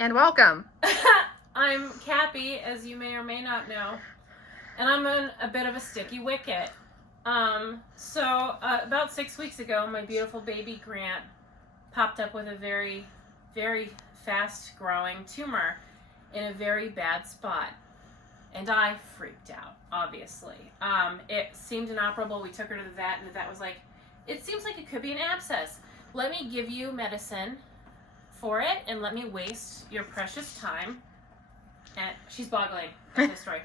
And welcome. I'm Cappy, as you may or may not know, and I'm in a bit of a sticky wicket. About 6 weeks ago, my beautiful baby Grant popped up with a very, very fast-growing tumor in a very bad spot. And I freaked out, obviously. It seemed inoperable. We took her to the vet, and the vet was like, it seems like it could be an abscess. Let me give you medicine for it, and let me waste your precious time. And she's boggling at this story.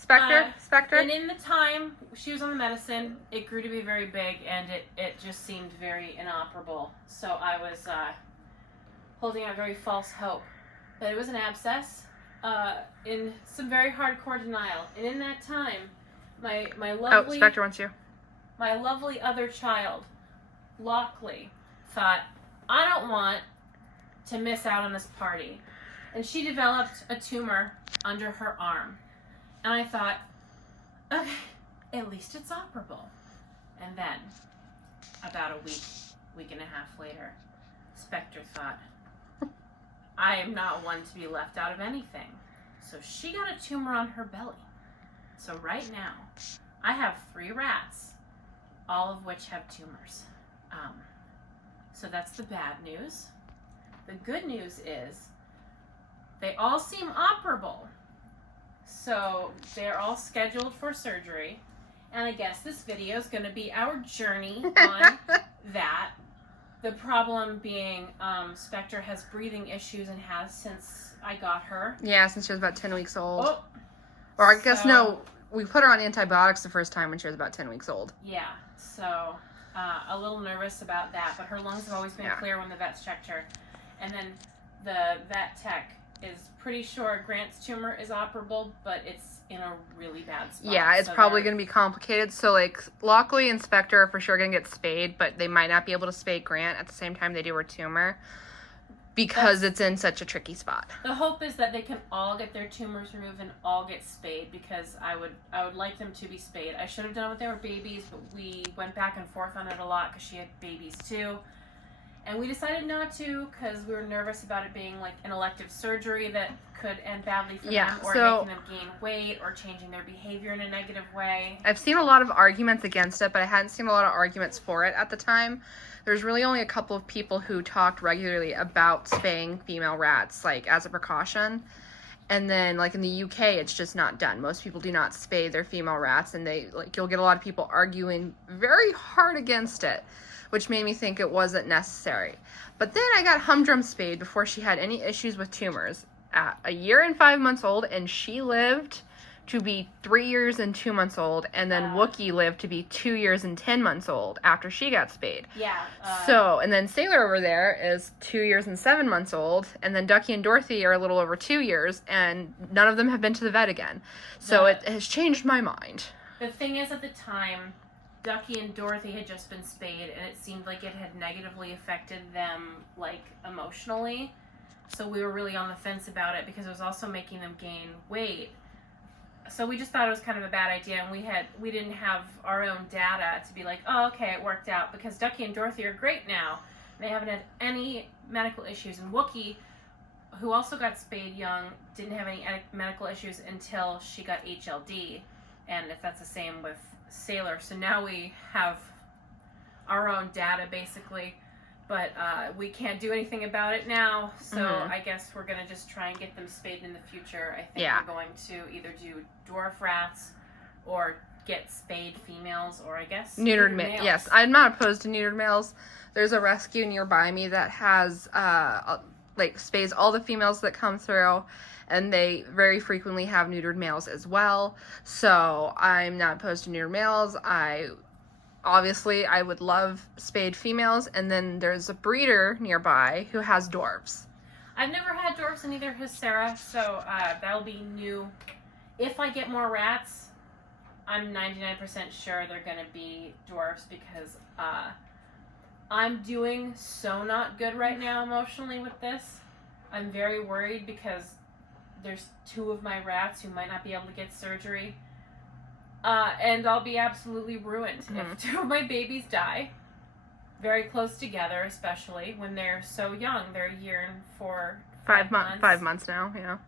Spector? And in the time she was on the medicine, it grew to be very big, and it just seemed very inoperable. So I was holding out very false hope that it was an abscess, in some very hardcore denial. And in that time, my lovely... Oh, Spector wants you. My lovely other child, Lockley, thought, I don't want to miss out on this party. And she developed a tumor under her arm. And I thought, okay, at least it's operable. And then, about a week and a half later, Spector thought, I am not one to be left out of anything. So she got a tumor on her belly. So right now, I have 3 rats, all of which have tumors. So that's the bad news. The good news is they all seem operable. So they're all scheduled for surgery. And I guess this video is going to be our journey on that. The problem being Spector has breathing issues and has since I got her. Yeah, since she was about 10 weeks old. Oh, or I guess no, we put her on antibiotics the first time when she was about 10 weeks old. Yeah, so a little nervous about that. But her lungs have always been clear when the vets checked her. And then the vet tech is pretty sure Grant's tumor is operable, but it's in a really bad spot. Yeah, it's probably going to be complicated. So, like, Lockley and Spector are for sure going to get spayed, but they might not be able to spay Grant at the same time they do her tumor because it's in such a tricky spot. The hope is that they can all get their tumors removed and all get spayed, because I would like them to be spayed. I should have done it when they were babies, but we went back and forth on it a lot because she had babies too. And we decided not to because we were nervous about it being like an elective surgery that could end badly for them, or making them gain weight, or changing their behavior in a negative way. I've seen a lot of arguments against it, but I hadn't seen a lot of arguments for it at the time. There's really only a couple of people who talked regularly about spaying female rats, like, as a precaution. And then, like, in the UK, it's just not done. Most people do not spay their female rats, and you'll get a lot of people arguing very hard against it, which made me think it wasn't necessary. But then I got humdrum spayed before she had any issues with tumors at 1 year and 5 months old, and she lived to be 3 years and 2 months old, and then Wookie lived to be 2 years and 10 months old after she got spayed. Yeah. And then Sailor over there is 2 years and 7 months old, and then Ducky and Dorothy are a little over 2 years, and none of them have been to the vet again. So it has changed my mind. The thing is, at the time, Ducky and Dorothy had just been spayed, and it seemed like it had negatively affected them, like, emotionally. So we were really on the fence about it because it was also making them gain weight. So we just thought it was kind of a bad idea, and we didn't have our own data to be like, oh, okay, it worked out, because Ducky and Dorothy are great now. They haven't had any medical issues, and Wookie, who also got spayed young, didn't have any medical issues until she got HLD, and if that's the same with Sailor. So now we have our own data, basically, but we can't do anything about it now, so I guess we're going to just try and get them spayed in the future. I think we're going to either do dwarf rats or get spayed females, or I guess neutered males. Yes, I'm not opposed to neutered males. There's a rescue nearby me that has spays all the females that come through, and they very frequently have neutered males as well. So I'm not opposed to neutered males. Obviously, I would love spayed females, and then there's a breeder nearby who has dwarves. I've never had dwarves, and neither has Sarah, so that'll be new. If I get more rats, I'm 99% sure they're going to be dwarves, because I'm doing so not good right now emotionally with this. I'm very worried because there's 2 of my rats who might not be able to get surgery. And I'll be absolutely ruined if 2 of my babies die. very close together, especially when they're so young. They're a year and 5 months now, yeah.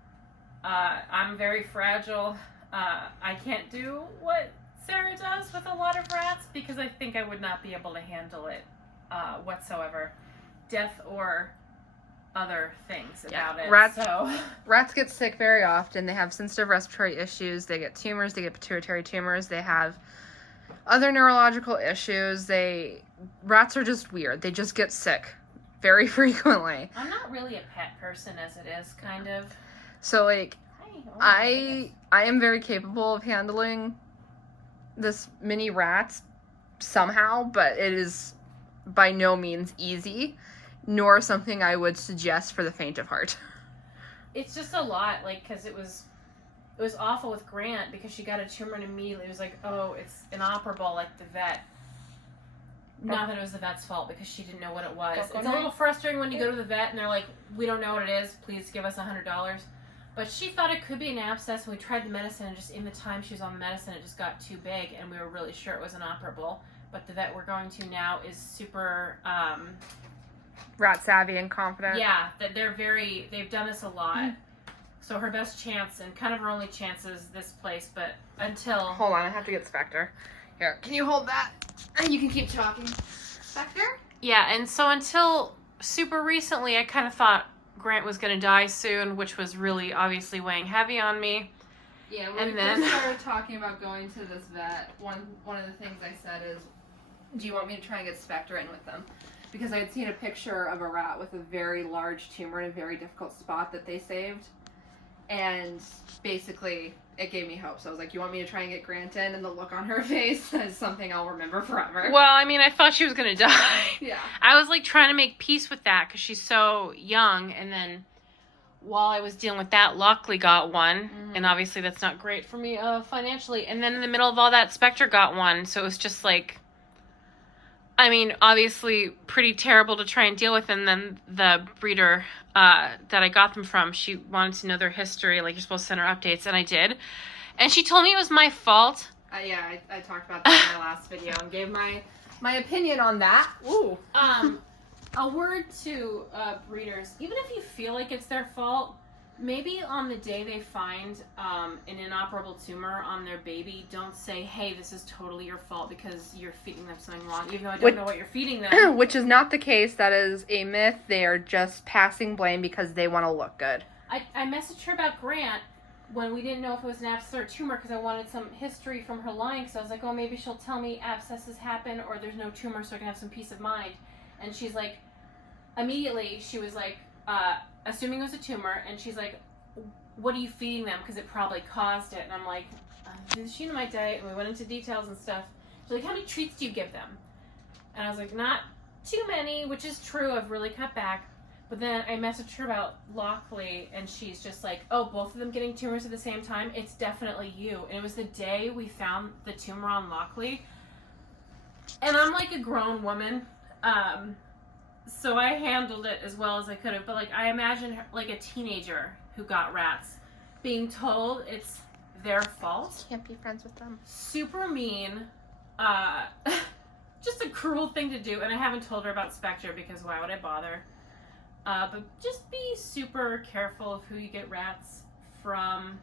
I'm very fragile. I can't do what Sarah does with a lot of rats because I think I would not be able to handle it whatsoever. Death or other things about it. Rats get sick very often. They have sensitive respiratory issues. They get tumors. They get pituitary tumors. They have other neurological issues. Rats are just weird. They just get sick very frequently. I'm not really a pet person as it is, kind of. So, like, I am very capable of handling this mini rats somehow, but it is by no means easy, nor something I would suggest for the faint of heart. It's just a lot, like, because it was awful with Grant because she got a tumor and immediately it was like, oh, it's inoperable, like the vet. Not that it was the vet's fault because she didn't know what it was. It's a little frustrating when you go to the vet and they're like, we don't know what it is, please give us $100. But she thought it could be an abscess and we tried the medicine and just in the time she was on the medicine it just got too big and we were really sure it was inoperable. But the vet we're going to now is super... rat savvy and confident. Yeah, that they've done this a lot. So her best chance and kind of her only chance is this place, but until... Hold on, I have to get Spector. Here, can you hold that? And you can keep talking. Spector? Yeah, and so until super recently, I kind of thought Grant was going to die soon, which was really obviously weighing heavy on me. Yeah, when we first started talking about going to this vet, one of the things I said is, do you want me to try and get Spector in with them? Because I had seen a picture of a rat with a very large tumor in a very difficult spot that they saved. And basically, it gave me hope. So I was like, you want me to try and get Grant in? And the look on her face is something I'll remember forever. Well, I mean, I thought she was going to die. Yeah. I was, like, trying to make peace with that because she's so young. And then while I was dealing with that, Lockley got one. Mm-hmm. And obviously that's not great for me financially. And then in the middle of all that, Spector got one. So it was just, like... I mean, obviously pretty terrible to try and deal with. And then the breeder that I got them from, she wanted to know their history. Like, you're supposed to send her updates. And I did. And she told me it was my fault. Yeah, I talked about that in my last video and gave my opinion on that. Ooh. A word to breeders. Even if you feel like it's their fault, maybe on the day they find an inoperable tumor on their baby, don't say, hey, this is totally your fault because you're feeding them something wrong, even though I don't know what you're feeding them. Which is not the case. That is a myth. They are just passing blame because they want to look good. I messaged her about Grant when we didn't know if it was an abscess or a tumor because I wanted some history from her line because I was like, oh, maybe she'll tell me abscesses happen or there's no tumor so I can have some peace of mind. And she's like, immediately, she was like, assuming it was a tumor, and she's like, what are you feeding them? Because it probably caused it. And I'm like, this is my diet, and we went into details and stuff. She's like, how many treats do you give them? And I was like, not too many, which is true. I've really cut back. But then I messaged her about Lockley, and she's just like, oh, both of them getting tumors at the same time? It's definitely you. And it was the day we found the tumor on Lockley. And I'm like a grown woman. So I handled it as well as I could have. But, like, I imagine her, like a teenager who got rats being told it's their fault. Can't be friends with them. Super mean. Just a cruel thing to do. And I haven't told her about Spector because why would I bother? But just be super careful of who you get rats from.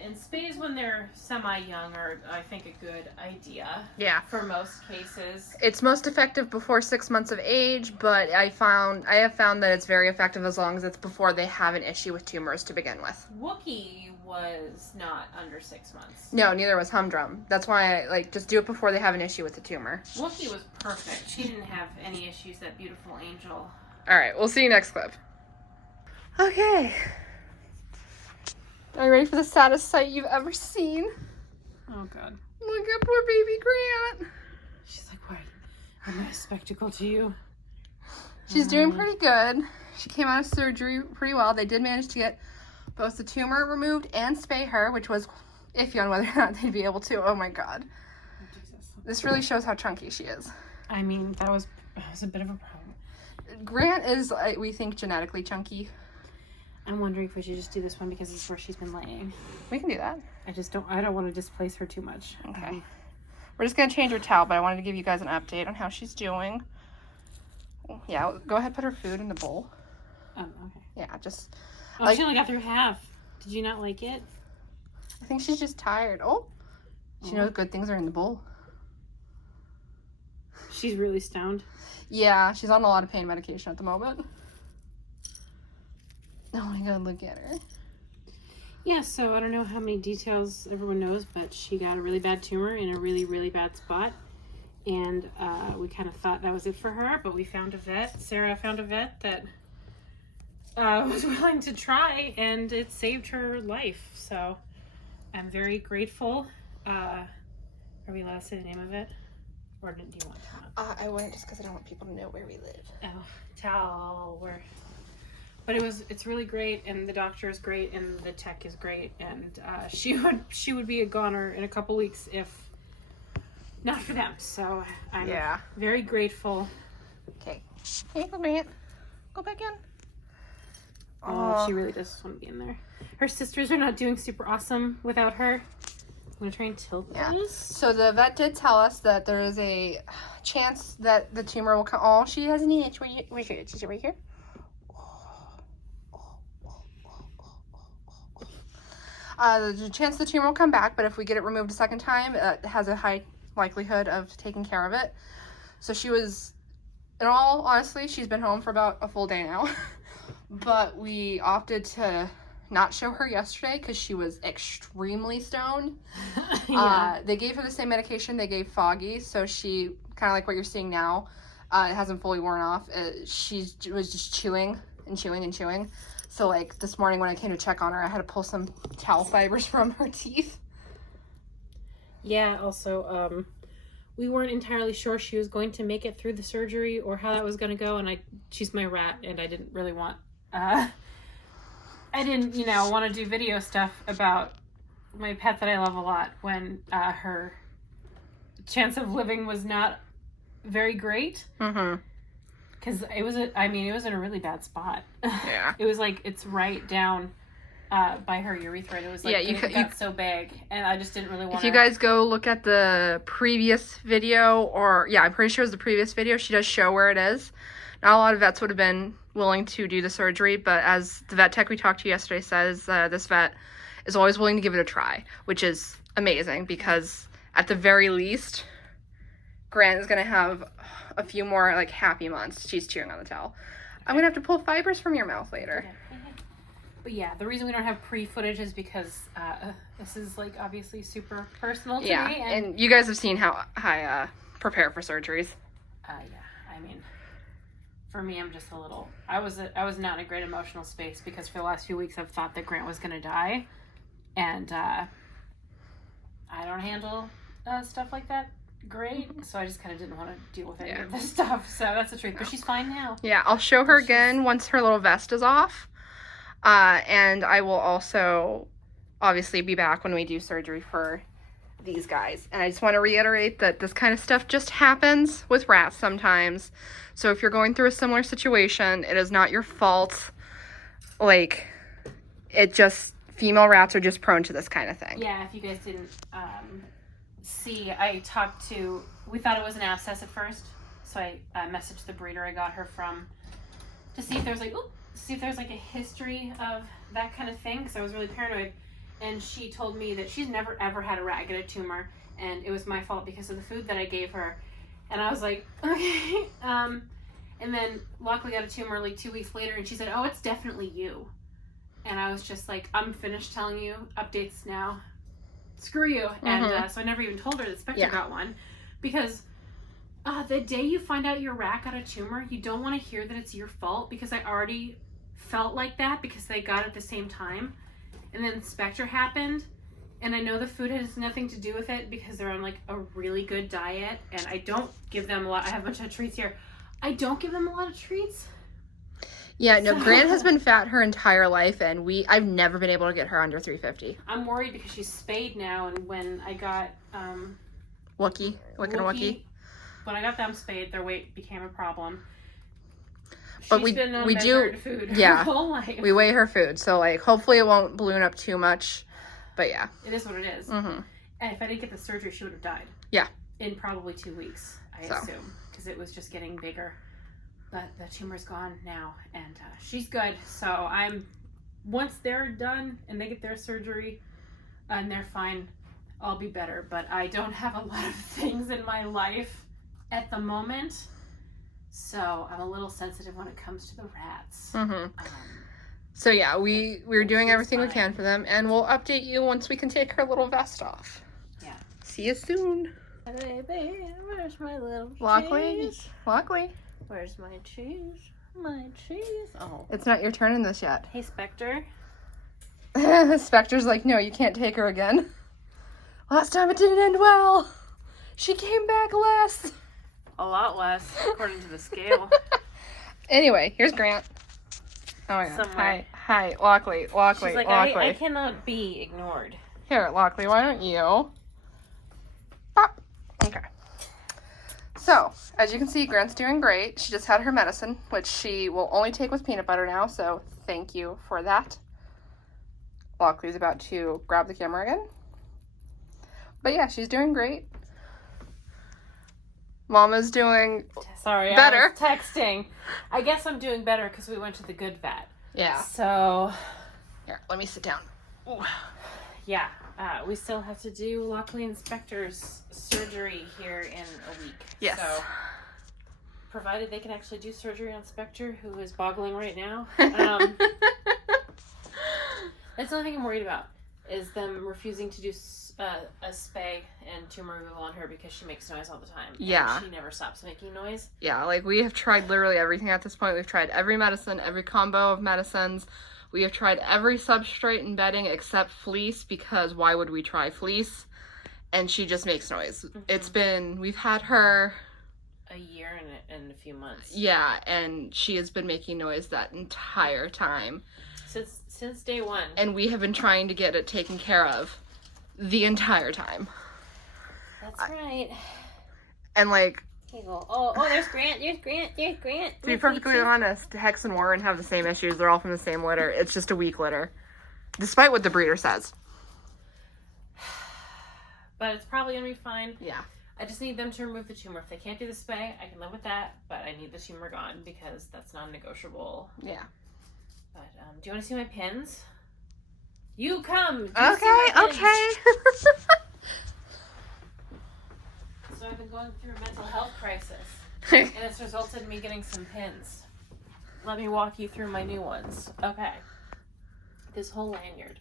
And spays when they're semi-young are, I think, a good idea. Yeah. For most cases. It's most effective before 6 months of age, but I have found that it's very effective as long as it's before they have an issue with tumors to begin with. Wookie was not under 6 months. No, neither was Humdrum. That's why I just do it before they have an issue with the tumor. Wookie was perfect. She didn't have any issues, that beautiful angel. Alright, we'll see you next clip. Okay. Are you ready for the saddest sight you've ever seen? Oh, God. Look at poor baby Grant. She's like, what? Am I a spectacle to you? She's doing pretty good. She came out of surgery pretty well. They did manage to get both the tumor removed and spay her, which was iffy on whether or not they'd be able to. Oh, my God. This really shows how chunky she is. I mean, that was a bit of a problem. Grant is, we think, genetically chunky. I'm wondering if we should just do this one because it's where she's been laying. We can do that. I don't want to displace her too much. Okay. We're just going to change her towel, but I wanted to give you guys an update on how she's doing. Yeah, go ahead, put her food in the bowl. Oh, okay. Yeah, just... Oh, she only got through half. Did you not like it? I think she's just tired. Oh, she knows good things are in the bowl. She's really stoned. Yeah, she's on a lot of pain medication at the moment. Oh my god, look at her. Yeah, so I don't know how many details everyone knows, but she got a really bad tumor in a really, really bad spot. And we kind of thought that was it for her, but we found a vet. Sarah found a vet that was willing to try, and it saved her life. So I'm very grateful. Are we allowed to say the name of it? Or do you want to? I wouldn't, just because I don't want people to know where we live. Oh, Tower. But it's really great, and the doctor is great, and the tech is great, and she would be a goner in a couple weeks if not for them. So I'm very grateful. Okay. Hey, go back. Go back in. Oh, she really does want to be in there. Her sisters are not doing super awesome without her. I'm gonna try and tilt this. So the vet did tell us that there is a chance that the tumor will come. Oh, she has an itch. Where's your itch? Is it right here? There's a chance the tumor will come back, but if we get it removed a second time, it has a high likelihood of taking care of it. So she was, in all honesty, she's been home for about a full day now. But we opted to not show her yesterday because she was extremely stoned. They gave her the same medication they gave Foggy, so she, kind of like what you're seeing now, it hasn't fully worn off. She was just chewing and chewing and chewing. So, like, this morning when I came to check on her, I had to pull some towel fibers from her teeth. Yeah, also, we weren't entirely sure she was going to make it through the surgery or how that was going to go, and she's my rat, and I didn't really want, I didn't, want to do video stuff about my pet that I love a lot when her chance of living was not very great. Mm-hmm. Because it was in a really bad spot. Yeah. It was like, it's right down by her urethra. It was like, it got so big, and I just didn't really want to. If you guys go look at the previous video, I'm pretty sure it was the previous video, she does show where it is. Not a lot of vets would have been willing to do the surgery, but as the vet tech we talked to yesterday says, this vet is always willing to give it a try, which is amazing because at the very least, Grant is going to have a few more, like, happy months. She's chewing on the towel. I'm going to have to pull fibers from your mouth later. But yeah, the reason we don't have pre-footage is because this is, like, obviously super personal to me. And you guys have seen how I prepare for surgeries. For me, I'm just a little... I was not in a great emotional space because for the last few weeks I've thought that Grant was going to die. And I don't handle stuff like that great, so I just kind of didn't want to deal with any of this stuff. So that's the truth. But she's fine now. Yeah, I'll show her again once her little vest is off. And I will also obviously be back when we do surgery for these guys. And I just want to reiterate that this kind of stuff just happens with rats sometimes. So if you're going through a similar situation, it is not your fault. Like, it just, female rats are just prone to this kind of thing. Yeah, if you guys didn't see, we thought it was an abscess at first. So I messaged the breeder I got her from to see if there's like a history of that kind of thing, because I was really paranoid. And she told me that she's never ever had a rat get a tumor, and it was my fault because of the food that I gave her. And I was like, okay. And then Lockley got a tumor like 2 weeks later, and she said, oh, it's definitely you. And I was just like, I'm finished telling you. Updates now. Screw you. Mm-hmm. And so I never even told her that Spector got one, because the day you find out your rat got a tumor, you don't want to hear that it's your fault, because I already felt like that because they got it at the same time. And then Spector happened, and I know the food has nothing to do with it because they're on like a really good diet, and I don't give them a lot. I have a bunch of treats here. I don't give them a lot of treats. Yeah, no, Grant has been fat her entire life, and I've never been able to get her under 350. I'm worried because she's spayed now, and when I got Wookie, when I got them spayed, their weight became a problem. But She's been on measured food her whole life. We weigh her food, so like hopefully it won't balloon up too much. But yeah, it is what it is. Mm-hmm. And if I didn't get the surgery, she would have died. Yeah, in probably 2 weeks, I assume, because it was just getting bigger. but the tumor's gone now, and she's good. So once they're done and they get their surgery and they're fine, I'll be better. But I don't have a lot of things in my life at the moment, so I'm a little sensitive when it comes to the rats. So yeah, we're doing everything we can for them, and we'll update you once we can take her little vest off. Yeah. See you soon. Baby, where's my little Lockley? cheese? Lockley? Where's my cheese? My cheese? Oh. It's not your turn in this yet. Hey, Spector. Spector's like, no, you can't take her again. Last time it didn't end well. She came back less. A lot less, according to the scale. Anyway, here's Grant. Oh my god. Somewhere. Hi, Lockley. She's like, Lockley. I cannot be ignored. Here, Lockley, why don't you? Pop. Okay. So, as you can see, Grant's doing great. She just had her medicine, which she will only take with peanut butter now, so thank you for that. Lockley's about to grab the camera again. But yeah, she's doing great. Mama's doing better. I was texting. I guess I'm doing better because we went to the good vet. Yeah. So, here, let me sit down. Ooh. Yeah, we still have to do Lockley and Spector's surgery here in a week. Yes. So, provided they can actually do surgery on Spector, who is boggling right now. That's the only thing I'm worried about, is them refusing to do a spay and tumor removal on her because she makes noise all the time. Yeah. And she never stops making noise. Yeah, like we have tried literally everything at this point. We've tried every medicine, every combo of medicines. We have tried every substrate and bedding except fleece, because why would we try fleece? And she just makes noise. We've had her a year and a few months. Yeah, and she has been making noise that entire time. Since day one. And we have been trying to get it taken care of the entire time. That's right. And like... Oh, there's Grant. There's Grant. To be perfectly honest, Hex and Warren have the same issues. They're all from the same litter. It's just a weak litter. Despite what the breeder says. But it's probably going to be fine. Yeah. I just need them to remove the tumor. If they can't do the spay, I can live with that. But I need the tumor gone because that's non-negotiable. Yeah. But do you want to see my pins? You come! Okay. So I've been going through a mental health crisis. And it's resulted in me getting some pins. Let me walk you through my new ones. Okay. This whole lanyard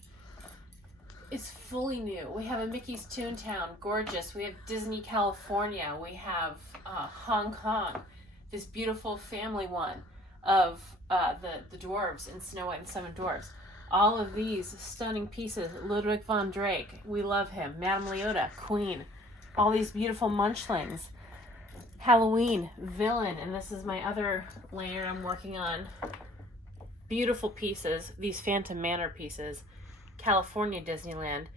is fully new. We have a Mickey's Toontown, gorgeous. We have Disney California. We have Hong Kong, this beautiful family one of the dwarves in Snow White and Seven Dwarfs. All of these stunning pieces. Ludwig von Drake, we love him. Madame Leota, Queen. All these beautiful munchlings. Halloween, Villain, and this is my other lanyard I'm working on. Beautiful pieces, these Phantom Manor pieces. California Disneyland.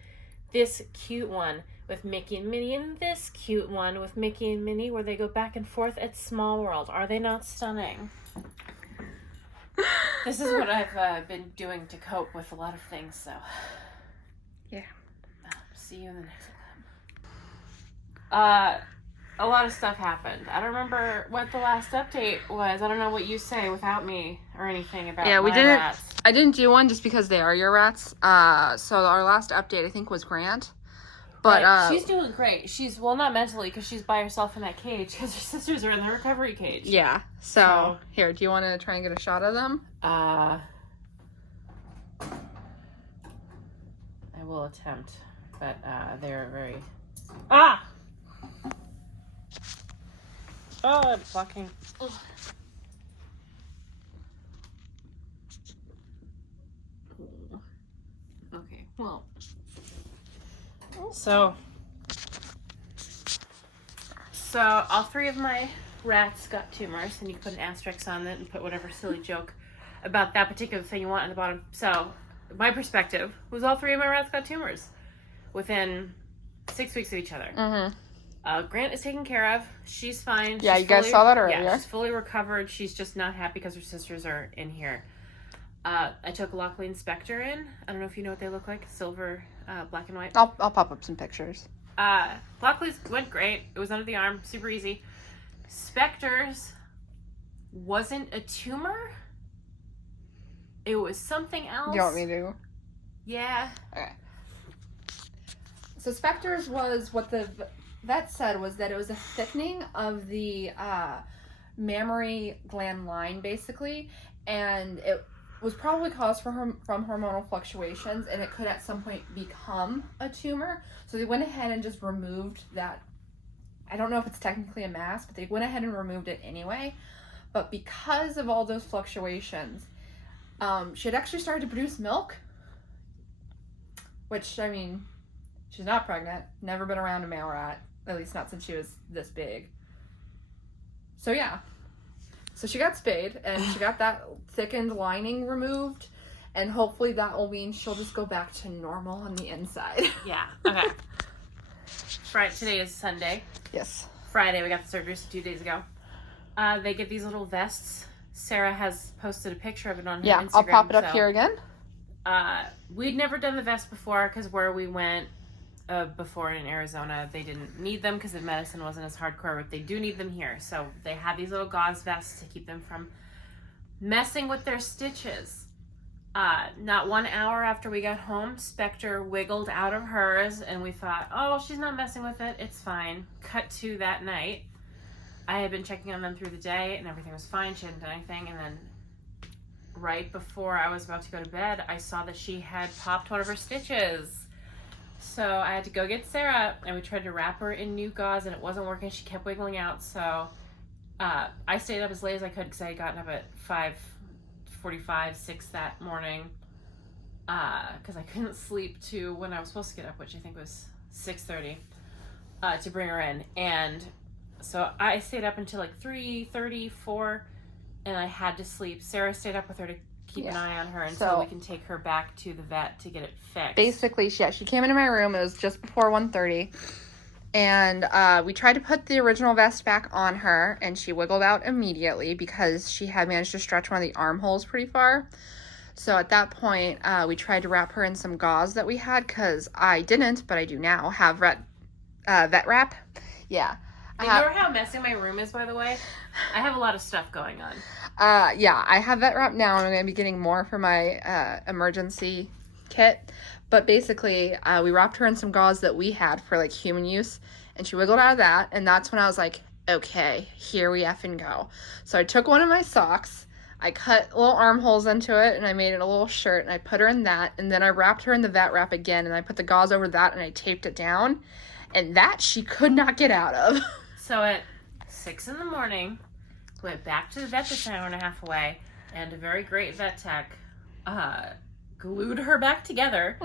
This cute one with Mickey and Minnie, and this cute one with Mickey and Minnie where they go back and forth at Small World. Are they not stunning? This is what I've been doing to cope with a lot of things, so. Yeah. See you in the next clip. A lot of stuff happened. I don't remember what the last update was. I don't know what you say without me or anything about my rats. I didn't do one just because they are your rats. So our last update, I think, was Grant. But right. She's doing great. She's, well, not mentally, because she's by herself in that cage, because her sisters are in the recovery cage. Yeah. So, here, do you want to try and get a shot of them? I will attempt, but they're very... Ah! Oh, I'm fucking... Ugh. Okay, well... So all three of my rats got tumors, and you can put an asterisk on it and put whatever silly joke about that particular thing you want on the bottom. So my perspective was all three of my rats got tumors within 6 weeks of each other. Mm-hmm. Grant is taken care of. She's fine. Yeah, you guys saw that earlier. Yeah, she's fully recovered. She's just not happy because her sisters are in here. I took Lockley and Spector in. I don't know if you know what they look like. Silver, black and white. I'll pop up some pictures. Lockley's went great. It was under the arm. Super easy. Spector's wasn't a tumor. It was something else. Do you want me to? Yeah. Okay. So Spector's was, what the vet said was that it was a thickening of the mammary gland line, basically, and it was probably caused from hormonal fluctuations, and it could at some point become a tumor. So they went ahead and just removed that. I don't know if it's technically a mass, but they went ahead and removed it anyway. But because of all those fluctuations, she had actually started to produce milk, which, I mean, she's not pregnant, never been around a male rat, at least not since she was this big. So yeah. So she got spayed, and she got that thickened lining removed, and hopefully that will mean she'll just go back to normal on the inside. Yeah. Okay. Right. Today is Sunday. Yes. Friday, we got the surgery 2 days ago. They get these little vests. Sarah has posted a picture of it on her Instagram. I'll pop it up here again. We'd never done the vest before because where we went before in Arizona, they didn't need them because the medicine wasn't as hardcore, but they do need them here. So they have these little gauze vests to keep them from messing with their stitches. Not 1 hour after we got home, Spector wiggled out of hers, and we thought, oh, she's not messing with it, it's fine. Cut to that night. I had been checking on them through the day, and everything was fine. She hadn't done anything, and then right before I was about to go to bed, I saw that she had popped one of her stitches. So I had to go get Sarah, and we tried to wrap her in new gauze, and it wasn't working. She kept wiggling out, so I stayed up as late as I could because I had gotten up at 5:45, 6 that morning because I couldn't sleep to when I was supposed to get up, which I think was 6:30, to bring her in. And so I stayed up until like 3:30, 4, and I had to sleep. Sarah stayed up with her to keep an eye on her until we can take her back to the vet to get it fixed. Basically, she came into my room. It was just before 1:30. And we tried to put the original vest back on her, and she wiggled out immediately because she had managed to stretch one of the armholes pretty far. So at that point, we tried to wrap her in some gauze that we had, because I didn't, but I do now, have vet wrap. Yeah. Ignore how messy my room is, by the way. I have a lot of stuff going on. Yeah, I have vet wrap now, and I'm going to be getting more for my emergency kit. But basically, we wrapped her in some gauze that we had for, like, human use, and she wiggled out of that, and that's when I was like, okay, here we effing go. So I took one of my socks, I cut little armholes into it, and I made it a little shirt, and I put her in that, and then I wrapped her in the vet wrap again, and I put the gauze over that, and I taped it down, and that she could not get out of. So at 6 in the morning, went back to the vet that's an hour and a half away, and a very great vet tech glued her back together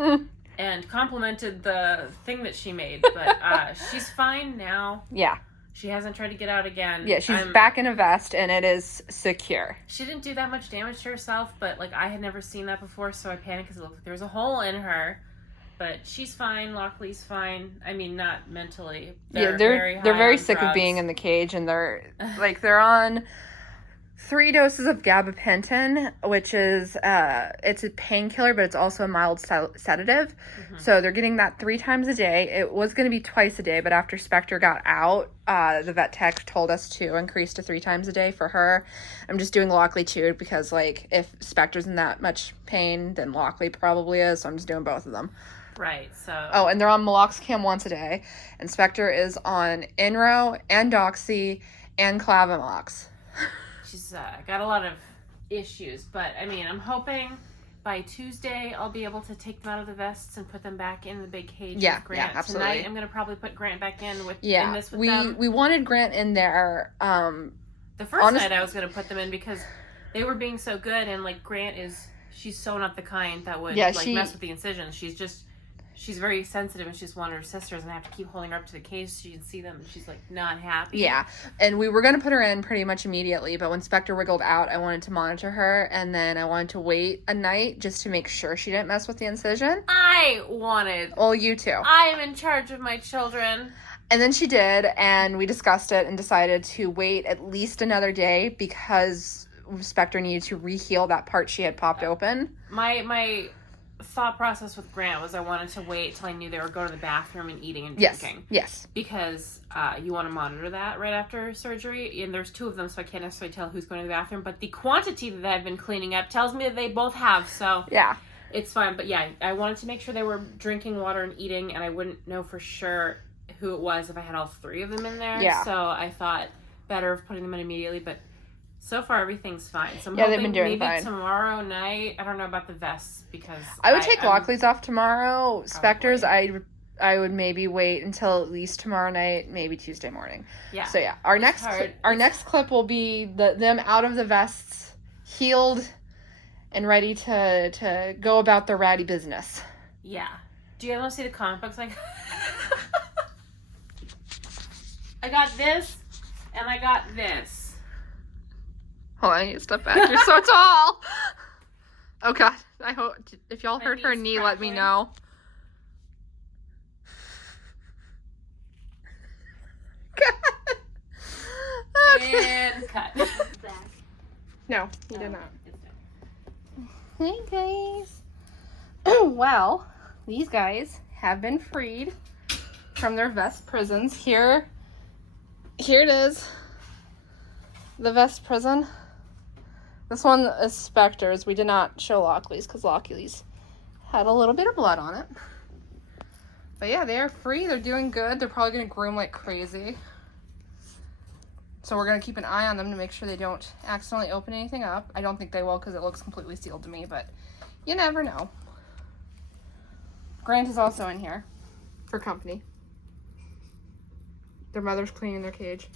and complimented the thing that she made. But she's fine now. Yeah. She hasn't tried to get out again. Yeah, she's back in a vest, and it is secure. She didn't do that much damage to herself, but, like, I had never seen that before, so I panicked because it looked like there was a hole in her. But she's fine. Lockley's fine. I mean, not mentally. They're very sick of being in the cage, and they're on 3 doses of gabapentin, which is it's a painkiller, but it's also a mild sedative. Mm-hmm. So they're getting that 3 times a day. It was going to be twice a day, but after Spector got out, the vet tech told us to increase to 3 times a day for her. I'm just doing Lockley too, because, like, if Spector's in that much pain, then Lockley probably is. So I'm just doing both of them. Right, so... Oh, and they're on meloxicam once a day. And Spector is on Enro, and Doxy, and Clavamox. She's got a lot of issues, but, I mean, I'm hoping by Tuesday I'll be able to take them out of the vests and put them back in the big cage with Grant. Yeah, absolutely. Tonight I'm going to probably put Grant back in with them. We wanted Grant in there. The first night I was going to put them in because they were being so good, and, like, she's so not the kind that would mess with the incisions. She's very sensitive, and she just wanted her sisters, and I have to keep holding her up to the cage so she can see them, and she's, like, not happy. Yeah, and we were going to put her in pretty much immediately, but when Spector wiggled out, I wanted to monitor her, and then I wanted to wait a night just to make sure she didn't mess with the incision. Well, you too. I am in charge of my children. And then she did, and we discussed it and decided to wait at least another day because Spector needed to re-heal that part she had popped open. My thought process with Grant was I wanted to wait till I knew they were going to the bathroom and eating and Yes. drinking. Yes. Because you want to monitor that right after surgery. And there's 2 of them, so I can't necessarily tell who's going to the bathroom. But the quantity that I've been cleaning up tells me that they both have, so Yeah. it's fine. But yeah, I wanted to make sure they were drinking water and eating, and I wouldn't know for sure who it was if I had all 3 of them in there. Yeah. So I thought better of putting them in immediately, but so far everything's fine. So I'm Yeah, they've hoping been doing maybe fine. tomorrow night. I don't know about the vests because I would take Lockley's off tomorrow. Spector's, Probably. I would maybe wait until at least tomorrow night, maybe Tuesday morning. Yeah. So yeah, our next hard. next clip will be them out of the vests, healed, and ready to go about their ratty business. Yeah. Do you guys want to see the comic books I got? I got this, and I got this. Hold on, you step back. You're so tall. Oh God, I hope if y'all My heard her knee's knee, let me crackling. know. God. Okay. And cut. Back. No, you did not. It's done. Hey guys. Well, these guys have been freed from their vest prisons. Here it is. The vest prison. This one is Spector's. We did not show Lockley's because Lockley's had a little bit of blood on it. But yeah, they are free. They're doing good. They're probably going to groom like crazy. So we're going to keep an eye on them to make sure they don't accidentally open anything up. I don't think they will because it looks completely sealed to me, but you never know. Grant is also in here for company. Their mother's cleaning their cage.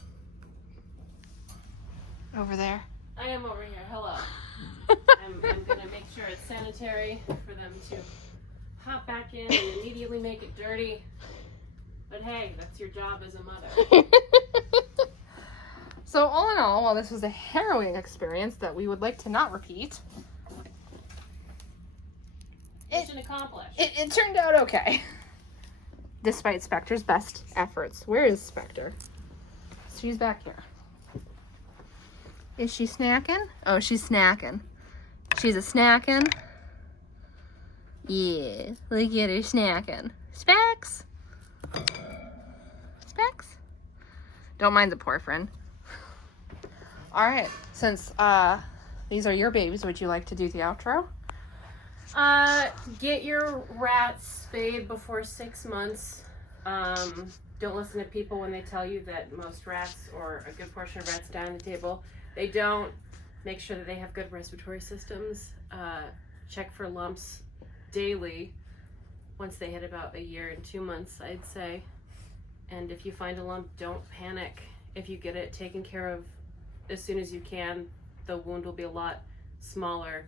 Over there. I am over here. Hello. I'm gonna make sure it's sanitary for them to hop back in and immediately make it dirty. But hey, that's your job as a mother. So all in all, while this was a harrowing experience that we would like to not repeat, Mission accomplished. it turned out okay. Despite Spector's best efforts. Where is Spector? She's back here. Is she snacking? Oh, she's snacking. She's a snacking. Yeah, look at her snacking. Specs? Specs? Don't mind the poor friend. Alright, since these are your babies, would you like to do the outro? Get your rats spayed before 6 months. Don't listen to people when they tell you that most rats, or a good portion of rats, die on the table. They don't. Make sure that they have good respiratory systems. Check for lumps daily once they hit about a year and 2 months, I'd say. And if you find a lump, don't panic. If you get it taken care of as soon as you can, the wound will be a lot smaller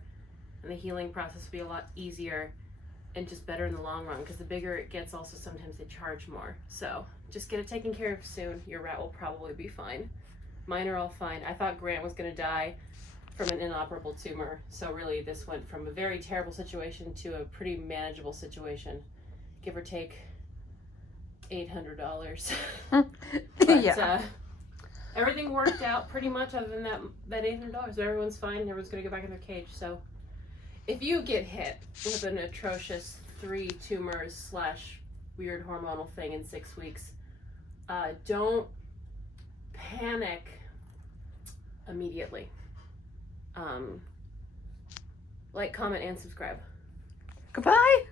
and the healing process will be a lot easier and just better in the long run, because the bigger it gets, also sometimes they charge more. So just get it taken care of soon. Your rat will probably be fine. Mine are all fine. I thought Grant was going to die from an inoperable tumor, so really this went from a very terrible situation to a pretty manageable situation, give or take $800. But, Yeah. Everything worked out pretty much, other than that $800. Everyone's fine. Everyone's gonna go back in their cage. So, if you get hit with an atrocious 3 tumors / weird hormonal thing in 6 weeks, don't panic immediately. Like, comment, and subscribe. Goodbye.